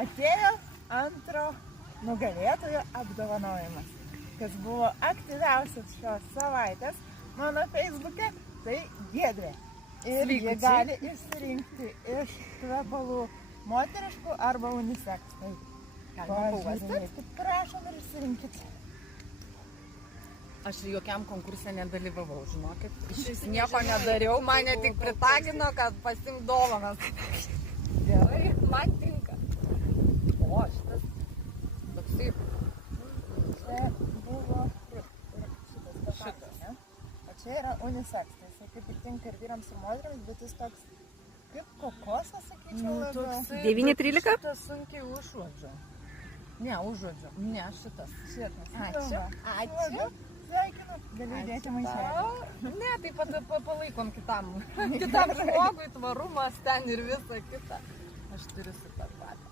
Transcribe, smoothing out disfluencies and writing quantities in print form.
Atėjo antro nugalėtojo apdovanojimas, kas buvo aktyviausias šios savaitės mano Facebook'e, tai Giedrė. Ir jie gali išsirinkti iš kvepalų moteriškų arba unisex. Tai pažiūrėkit, prašom ir išsirinkit. Aš jokiam konkursė nedalyvavau, žinokit. Iš nieko nedariau, mane tik pritagino, kad pasim dovanas. Gerai, man tinka. O, šitas toksai. Čia buvo šitas, ne? O čia yra unisex, tai jisai kaip ir tinka ir vyrams ir moteriams, bet jis toks kaip kokosas, sakyčiau, labiau. 9-13? Šitas sunkiai užuodžiu. Ne, užuodžiu. Ne, šitas. Ačiū. Ačiū. Sveikinu. Galiu įdėti maišelį. Ne, taip pat palaikom kitam žmogui, tvarumas ten ir visa kita. Aš turiu su tą patį.